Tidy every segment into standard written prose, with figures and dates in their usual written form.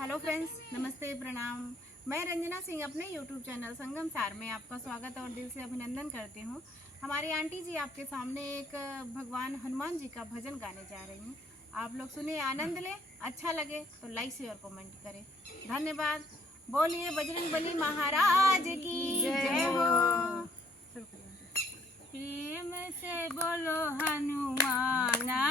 Hello friends, नमस्ते, प्रणाम। मैं रंजना सिंह अपने यूट्यूब चैनल संगम सार में आपका स्वागत और दिल से अभिनंदन करती हूँ। हमारी आंटी जी आपके सामने एक भगवान हनुमान जी का भजन गाने जा रही हूँ। आप लोग सुनिए, आनंद लें। अच्छा लगे तो लाइक शेयर कमेंट करें। धन्यवाद। बोलिए बजरंगबली महाराज की जय हो। प्रेम से बोलो हनुमाना,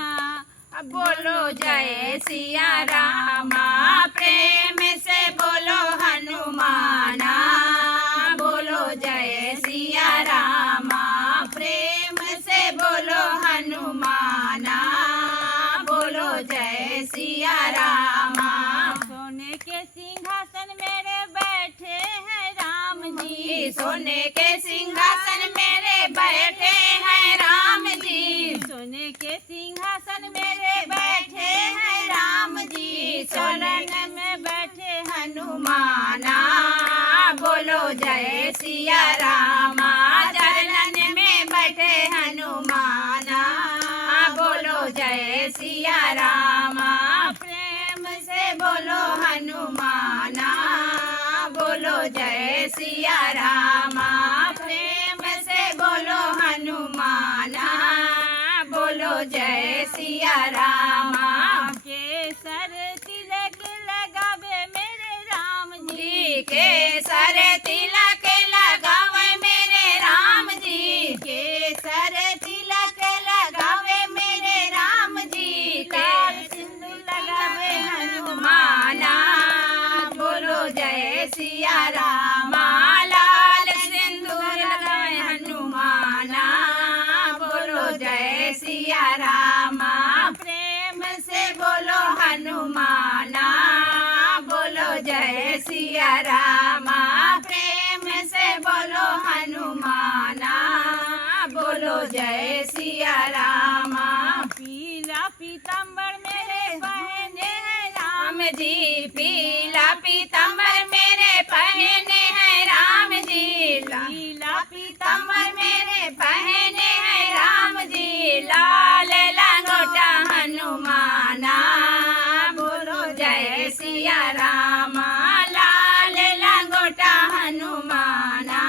बोलो जय सिया रामा। प्रेम से बोलो हनुमाना, बोलो जय सिया रामा। प्रेम से बोलो हनुमाना, बोलो जय सिया रामा। सोने के सिंहासन मेरे बैठे हैं राम जी, सोने के सिंहासन मेरे बैठे हैं राम जी। सोने के सिंहासन मेरे बैठे हैं राम जी। शरण में बैठे हनुमाना, बोलो जय सिया रामा। चरण में बैठे हनुमाना, बोलो जय सिया रामा। प्रेम से बोलो हनुमाना, बोलो जय सिया रामा। प्रेम से बोलो हनुमाना, बोलो जय सिया रामा। केसर तिलक लगावे मेरे राम जी, केसर तिलक लगावे मेरे राम जी। केसर तिलक लगावे मेरे राम जी। लाल सिंदूर लगावे हनुमाना, बोलो जय सिया रामा। लाल सिंदूर लगावे हनुमाना, बोलो जय सिया रामा। प्रेम से बोलो हनुमाना, बोलो जय सिया रामा। प्रेम से बोलो हनुमाना, बोलो जय सिया रामा। पीला पीताम्बर मेरे पहने हैं राम जी। पीला पीताम्बर मेरे पहने हैं राम जी। पीला पीताम्बर मेरे पहने हैं राम जी। लाल लंगोटा हनुमाना, बोलो जय सिया रामा। लाल लंगोटा हनुमाना,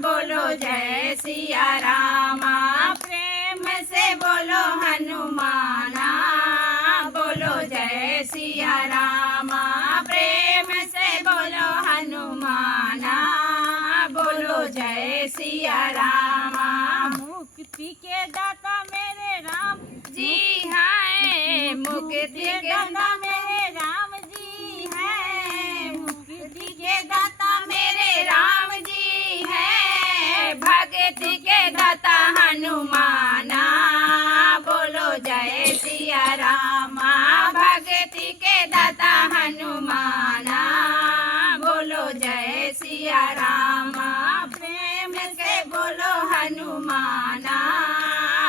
बोलो जय सिया रामा। प्रेम से बोलो हनुमाना, बोलो जय सिया रामा। प्रेम से बोलो हनुमाना, बोलो जय सिया रामा। मुक्ति के दाता मेरे राम जी हैं, मुक्ति के दाता मेरे राम जी हैं। मुक्ति के दाता मेरे राम जी हैं। भक्ति के दाता हनुमाना, बोलो जय सिया रामा। भक्ति के दाता हनुमाना, बोलो जय सिया रामा। प्रेम से बोलो हनुमाना,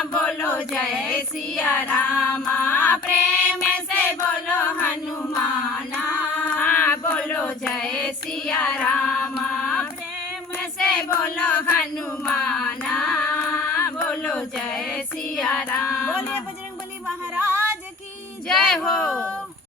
बोलो जय सिया रामा। प्रेम से बोलो हनुमाना, बोलो जय सिया रामा। प्रेम से बोलो हनुमाना, बोलो जय सिया रामा। बोलिए बजरंगबली महाराज की जय हो।